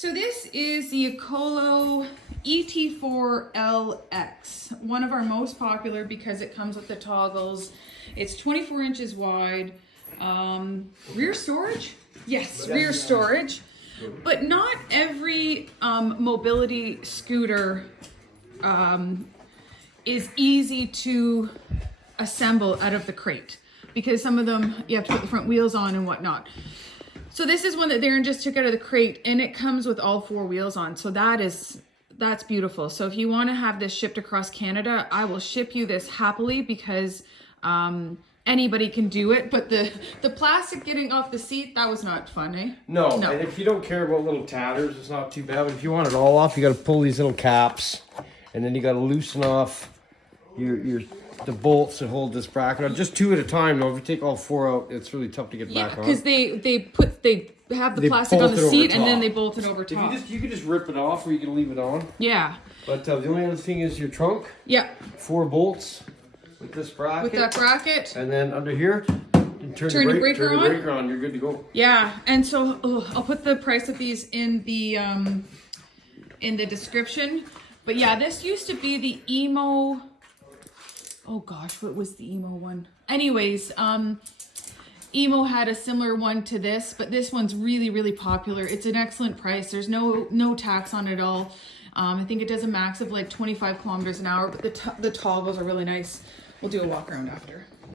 So this is the Ecolo ET4 LX, one of our most popular because it comes with the toggles. It's 24 inches wide. Rear storage? Yes, rear storage. But not every mobility scooter is easy to assemble out of the crate, because some of them you have to put the front wheels on and whatnot. So this is one that Darren just took out of the crate, and it comes with all four wheels on. So that's beautiful. So if you want to have this shipped across Canada, I will ship you this happily, because anybody can do it. But the plastic getting off the seat, that was not fun, eh? No. And if you don't care about little tatters, it's not too bad. But if you want it all off, you got to pull these little caps, and then you got to loosen off the bolts that hold this bracket on. Just two at a time, though. If you take all four out, it's really tough to get back on. Because they have the plastic on the seat and then they bolt it over top. You can just rip it off, or you can leave it on. Yeah. But the only other thing is your trunk. Yeah. 4 bolts with this bracket. With that bracket. And then under here, you turn the breaker on. You're good to go. Yeah. And so I'll put the price of these in the description. But yeah, this used to be the emo. Oh gosh, what was the emo one? Anyways, emo had a similar one to this, but this one's really, really popular. It's an excellent price. There's no tax on it at all. I think it does a max of like 25 kilometers an hour, but the toggles are really nice. We'll do a walk around after.